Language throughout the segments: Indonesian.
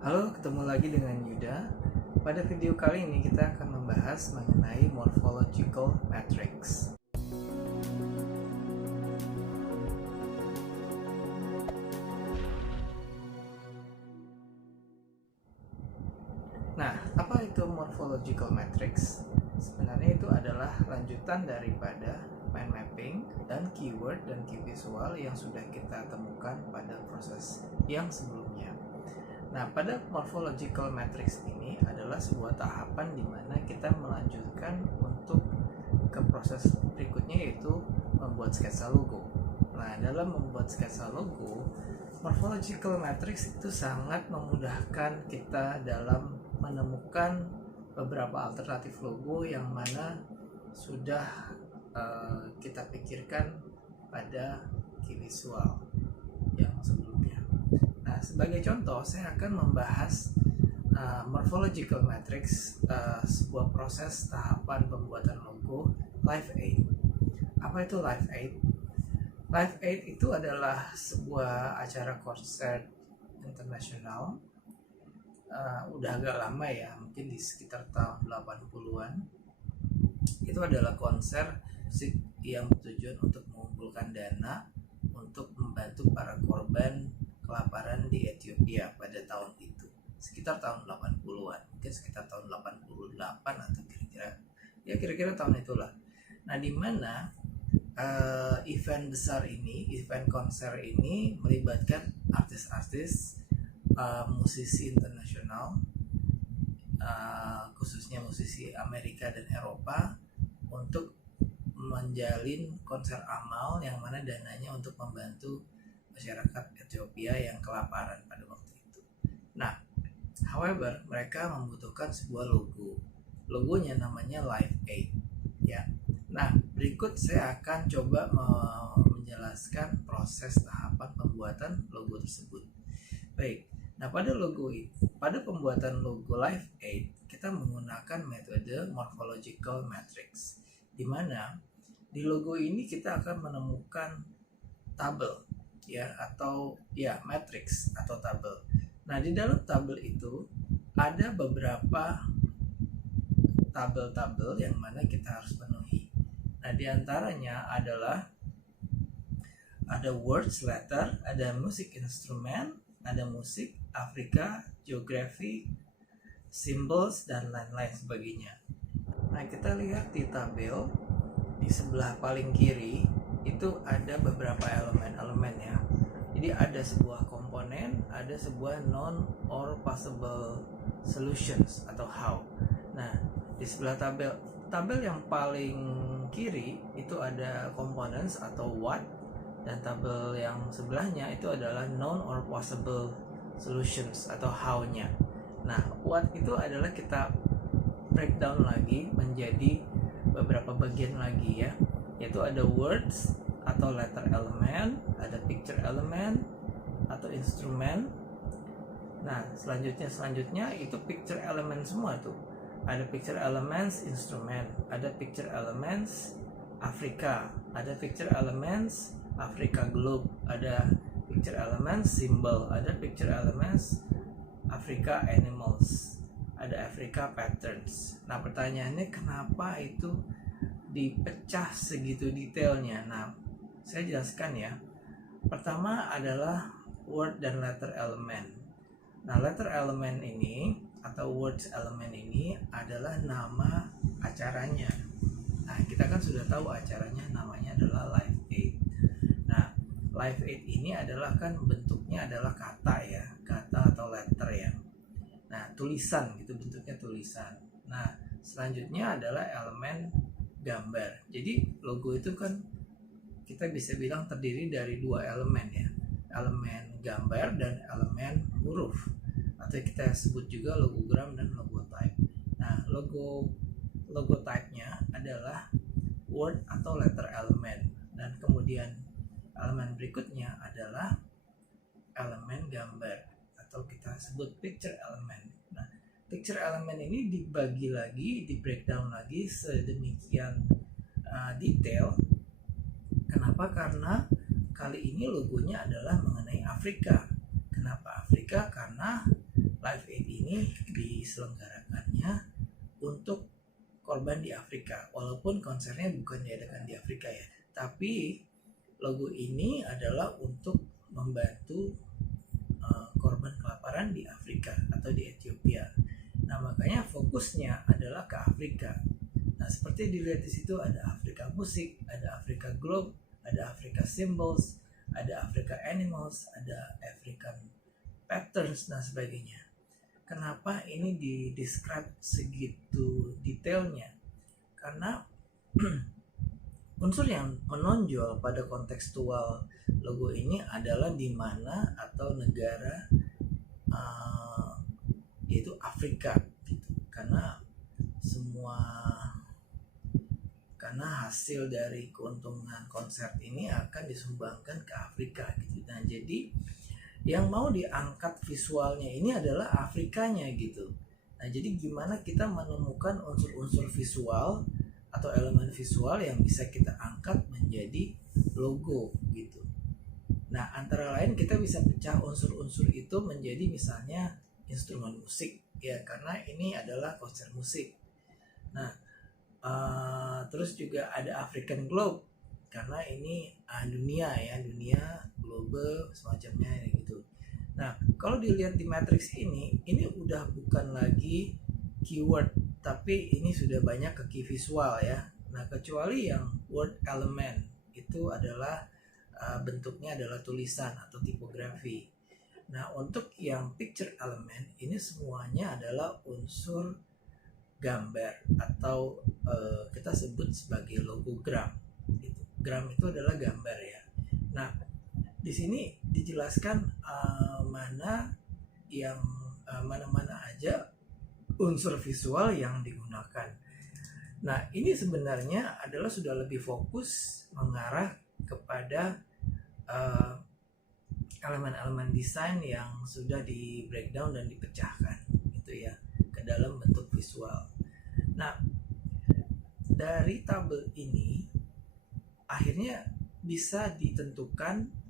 Halo, ketemu lagi dengan Yuda. Pada video kali ini kita akan membahas mengenai morphological matrix. Nah, apa itu morphological matrix? Sebenarnya itu adalah lanjutan daripada mind mapping dan keyword dan key visual yang sudah kita temukan pada proses yang sebelumnya. Nah, pada morphological matrix ini adalah sebuah tahapan di mana kita melanjutkan untuk ke proses berikutnya, yaitu membuat sketsa logo. Nah, dalam membuat sketsa logo, morphological matrix itu sangat memudahkan kita dalam menemukan beberapa alternatif logo yang mana sudah kita pikirkan pada key visual yang sebelumnya. Nah, sebagai contoh, saya akan membahas morphological matrix, sebuah proses tahapan pembuatan logo Live 8. Apa itu Live 8? Live 8 itu adalah sebuah acara konser internasional. Udah agak lama ya, mungkin di sekitar tahun 80-an. Itu adalah konser musik yang bertujuan untuk mengumpulkan dana untuk membantu para korban kelaparan di Ethiopia pada tahun itu, sekitar tahun 80-an, mungkin sekitar tahun 88 atau kira-kira tahun itulah. Nah, di mana event besar ini, event konser ini melibatkan artis-artis, musisi internasional, khususnya musisi Amerika dan Eropa, untuk menjalin konser amal yang mana dananya untuk membantu masyarakat Ethiopia yang kelaparan pada waktu itu. Nah, however, mereka membutuhkan sebuah logo. Logonya namanya Live 8 ya. Nah, berikut saya akan coba menjelaskan proses tahapan pembuatan logo tersebut. Baik. Nah, pada pembuatan logo Live 8 kita menggunakan metode morphological matrix, di mana di logo ini kita akan menemukan tabel ya, atau ya matrix atau tabel. Nah, di dalam tabel itu ada beberapa tabel-tabel yang mana kita harus penuhi. Nah, diantaranya adalah ada words, letter, ada music instrument, ada musik, Afrika, geografi, symbols, dan lain-lain sebagainya. Nah, kita lihat di tabel di sebelah paling kiri itu ada beberapa elemen-elemen ya. Jadi ada sebuah komponen, ada sebuah non or possible solutions atau how. Nah, di sebelah tabel yang paling kiri itu ada components atau what, dan tabel yang sebelahnya itu adalah known or possible solutions atau how-nya. Nah, what itu adalah kita breakdown lagi menjadi beberapa bagian lagi ya, yaitu ada words atau letter element, ada picture element atau instrument. Nah, selanjutnya itu picture element semua tuh. Ada picture elements instrument, ada picture elements Afrika, ada picture elements Afrika globe, ada picture elements symbol, ada picture elements Afrika animals, ada Afrika patterns. Nah, pertanyaannya kenapa itu dipecah segitu detailnya? Nah, saya jelaskan ya. Pertama adalah word dan letter element. Nah, letter element ini atau words element ini adalah nama acaranya. Nah, kita kan sudah tahu acaranya namanya adalah Live 8. Nah, Live 8 ini adalah kan bentuknya adalah kata ya, kata atau letter ya. Nah, tulisan gitu, bentuknya tulisan. Nah, selanjutnya adalah elemen gambar. Jadi logo itu kan kita bisa bilang terdiri dari dua elemen ya, elemen gambar dan elemen huruf, atau kita sebut juga logogram dan logotype. Nah, logo type-nya adalah word atau letter element, dan kemudian elemen berikutnya adalah elemen gambar atau kita sebut picture element. Nah, picture element ini dibagi lagi, di breakdown lagi sedemikian detail. Kenapa? Karena kali ini logonya adalah mengenai Afrika. Kenapa Afrika? Karena Live ini diselenggarakannya untuk korban di Afrika, walaupun konsernya bukan diadakan di Afrika ya, tapi logo ini adalah untuk membantu korban kelaparan di Afrika atau di Ethiopia. Nah, makanya fokusnya adalah ke Afrika. Nah, seperti dilihat di situ ada Afrika Musik, ada Afrika Globe, ada Afrika Symbols, ada Afrika Animals, ada African Patterns dan sebagainya. Kenapa ini di-describe segitu detailnya? Karena unsur yang menonjol pada kontekstual logo ini adalah di mana atau negara yaitu Afrika gitu. Karena hasil dari keuntungan konser ini akan disumbangkan ke Afrika gitu. Nah, jadi yang mau diangkat visualnya ini adalah Afrikanya gitu. Nah, jadi gimana kita menemukan unsur-unsur visual atau elemen visual yang bisa kita angkat menjadi logo gitu. Nah, antara lain kita bisa pecah unsur-unsur itu menjadi misalnya instrumen musik ya, karena ini adalah konser musik. Nah, terus juga ada African Globe karena ini dunia ya, dunia global semacamnya gitu. Nah, kalau dilihat di matriks ini udah bukan lagi keyword, tapi ini sudah banyak ke key visual ya. Nah, kecuali yang word element itu adalah bentuknya adalah tulisan atau tipografi. Nah, untuk yang picture element ini semuanya adalah unsur gambar atau kita sebut sebagai logogram gitu. Gram itu adalah gambar ya. Nah, di sini dijelaskan mana aja unsur visual yang digunakan. Nah, ini sebenarnya adalah sudah lebih fokus mengarah kepada elemen-elemen desain yang sudah di breakdown dan dipecahkan gitu ya ke dalam bentuk visual. Nah, dari tabel ini akhirnya bisa ditentukan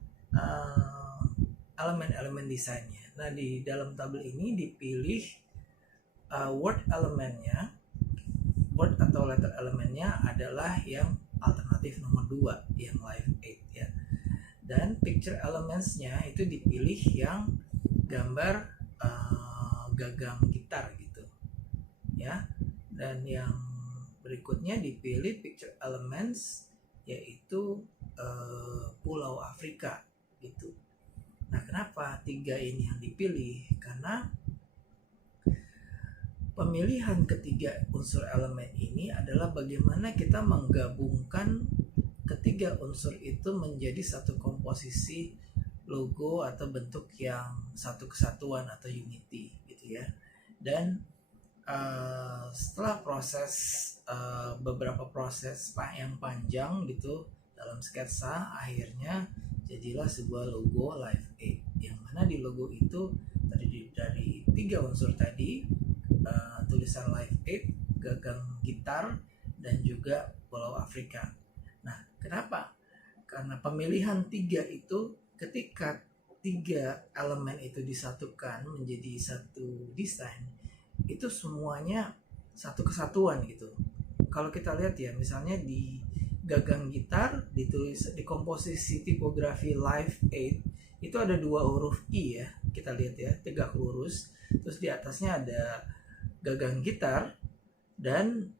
elemen-elemen desainnya. Nah, di dalam tabel ini dipilih word elemennya, word atau letter elemennya adalah yang alternatif nomor 2 yang Live 8 ya. Dan picture elementsnya itu dipilih yang gambar gagang gitar gitu ya. Dan yang berikutnya dipilih picture elements yaitu Pulau Afrika gitu. Nah, kenapa 3 ini yang dipilih? Karena pemilihan ketiga unsur elemen ini adalah bagaimana kita menggabungkan ketiga unsur itu menjadi satu komposisi logo atau bentuk yang satu kesatuan atau unity gitu ya. Dan setelah beberapa proses yang panjang gitu dalam sketsa, akhirnya jadilah sebuah logo Live 8 yang mana di logo itu terdiri dari 3 unsur tadi, tulisan Live 8, gagang gitar, dan juga Pulau Afrika. Nah, kenapa? Karena pemilihan 3 itu ketika 3 elemen itu disatukan menjadi satu desain, itu semuanya satu kesatuan gitu. Kalau kita lihat ya, misalnya di gagang gitar ditulis di komposisi tipografi Live 8 itu ada 2 huruf I ya, kita lihat ya, tegak lurus. Terus di atasnya ada gagang gitar dan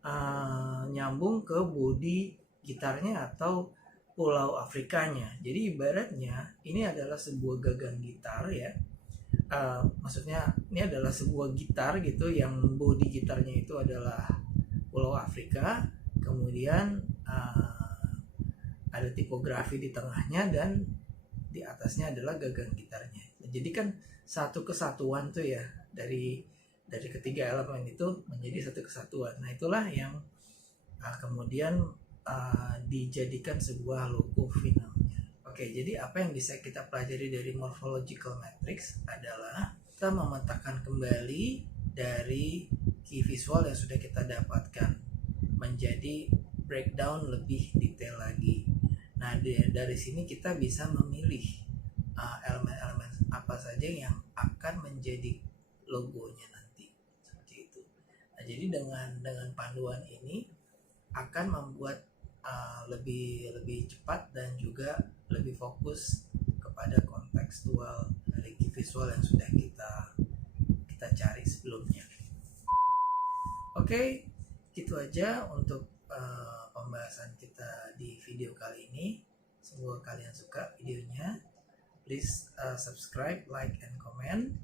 nyambung ke bodi gitarnya atau Pulau Afrikanya. Jadi ibaratnya ini adalah sebuah gagang gitar ya. Maksudnya ini adalah sebuah gitar gitu yang bodi gitarnya itu adalah Pulau Afrika, kemudian ada tipografi di tengahnya dan di atasnya adalah gagang gitarnya. Jadi kan satu kesatuan tuh ya, dari ketiga elemen itu menjadi satu kesatuan. Nah, itulah yang kemudian dijadikan sebuah logo finalnya. Oke, jadi apa yang bisa kita pelajari dari morphological matrix adalah kita memetakan kembali dari key visual yang sudah kita dapatkan menjadi breakdown lebih detail lagi. Nah, dari sini kita bisa memilih elemen-elemen apa saja yang akan menjadi logonya nanti. jadi dengan panduan ini akan membuat lebih cepat dan juga lebih fokus kepada kontekstual dari visual yang sudah kita cari sebelumnya. Oke, gitu aja untuk pembahasan kita di video kali ini. Semoga kalian suka videonya. Please subscribe, like, and comment.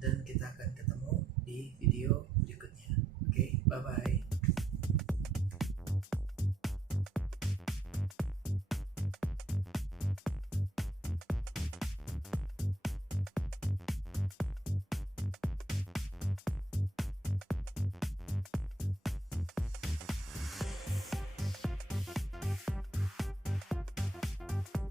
Dan kita akan ketemu di video berikutnya. Oke, bye-bye.